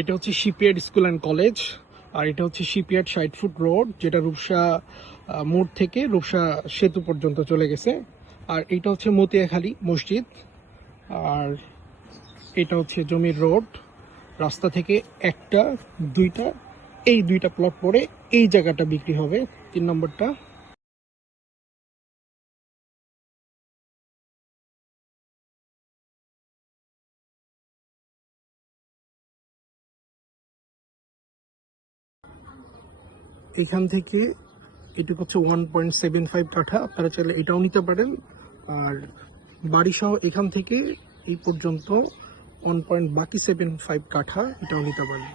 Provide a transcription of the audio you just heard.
এটা হচ্ছে shipyard school and college, আর এটা হচ্ছে শিপইয়ার্ড 60 ফুট রোড, যেটা রূপসা মোড় থেকে রূপসা সেতু পর্যন্ত চলে গেছে। আর এটা হচ্ছে মতিয়াখালী মসজিদ। আর এটা হচ্ছে জমির রোড, রাস্তা থেকে একটা দুইটা, এই দুইটা প্লট পরে এই জায়গাটা বিক্রি হবে, 3 নম্বরটা। এখান থেকে এটুকু হচ্ছে 1.75 কাঠা, আপনারা চাইলে এটাও নিতে পারেন। আর বাড়ি সহ এখান থেকে এই পর্যন্ত 1.75 কাঠা, এটাও নিতে পারেন।